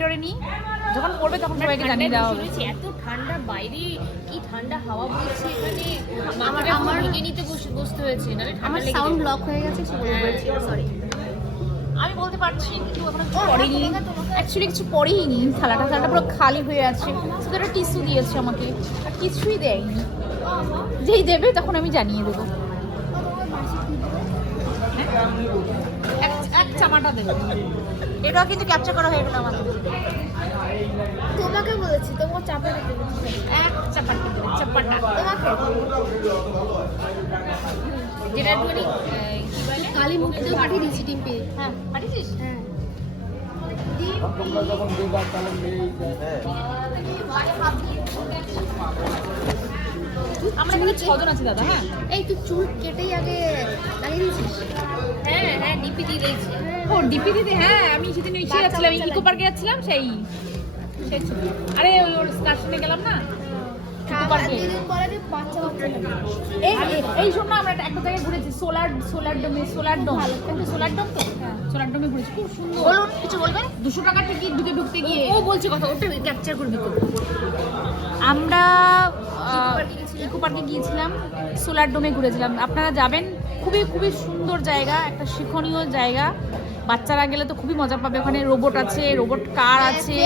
টরে নি যখন পড়বে তখন সবাইকে জানিয়ে দেওয়া হবে। এত ঠান্ডা বাইরে, কি ঠান্ডা হাওয়া বইছে এখানে, আমার ভেঙে নিতে বসতে হয়েছে, নাহলে আমার সাউন্ড ব্লক হয়ে গেছে, সরি। আমি বলতে পারছি কিছু এখন পড়িনি, অ্যাকচুয়ালি কিছু পড়িনি, থালাটা পুরো খালি হয়ে আছে, শুধু একটা টিস্যু দিয়েছে আমাকে, আর কিছুই দেয়নি। যেই দেবে তখন আমি জানিয়ে দেবো। এক চামাটা দেবে, এটাও কিন্তু ক্যাপচার করা হয়ে গেল আমাদের। তোমাকে বলেছি, তোমাকে চাপা রেখে এক চাপাটা দেবে, চাপাটা তোমাকে যেটা একটুখানি কি বলে কালী মুক্তিও পাঠিয়ে দিয়েছি টিম্পি। হ্যাঁ পাঠিয়েছিস? হ্যাঁ আমরা এখানে 6 জন আছি দাদা। হ্যাঁ এই তুই চুল কেটেই আগে লাগিয়ে দিয়েছিস? হ্যাঁ ডিপি দিয়ে দিয়েছে। ও ডিপি দিদি, হ্যাঁ আমি সেদিন ইসে যাচ্ছিলাম, ইকো পার্কে যাচ্ছিলাম, সেই ছিল। আরে ওর স্কার্শনে গেলাম না ইকো পার্কে। এই জন্য আমরা একটা জায়গায় ঘুরেছি, সোলার ডোম, সোলার ডোম তো সোলার ডোমে ঘুরেছি, খুব সুন্দর। বলুন, কিছু বলবেন? 200 টাকার টিকিট ঢুকতে গিয়ে ও বলছে কথা, ওটা ক্যাপচার করবি তো। আমরা ইকো পার্কে গিয়েছিলাম, সোলার ডোমে ঘুরেছিলাম। আপনারা যাবেন, খুবই খুবই সুন্দর জায়গা, একটা শিক্ষণীয় জায়গা। বাচ্চারা গেলে তো খুবই মজা পাবে। ওখানে রোবট আছে, রোবট কার আছে,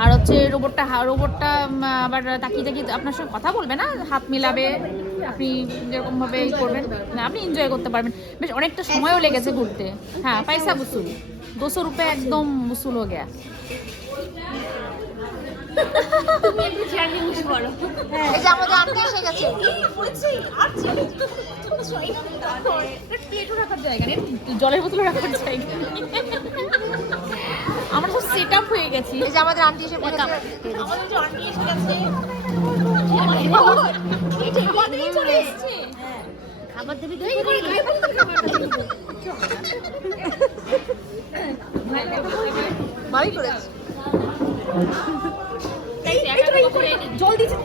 আর হচ্ছে রোবটটা আবার তাকিয়ে আপনার সঙ্গে কথা বলবে না, হাত মিলাবে, আপনি যেরকম ভাবে করবেন না আপনি এনজয় করতে পারবেন। বেশ অনেকটা সময়ও লেগেছে ঘুরতে। হ্যাঁ পয়সা বসুল, 200 रुपये একদম বসুল হয়ে গেয়া। তুমি একটু জার্নি মুছে পড়ো। এই যে আমাদের আনতে এসে গেছে। প্লেটও রাখার জায়গা নেই, জলের বোতল রাখার জায়গা নেই। আমরা সব সেট আপ হয়ে গেছি। এই যে আমাদের আন্টি এসে পড়েছে। আমাদের যে আন্টি এসে গেছে, আমাদেরই চলে এসছে। খাবার দেবে তো ভালোই করেছে। জল দিচ্ছে।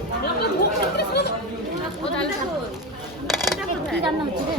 কি রান্না হচ্ছে রে?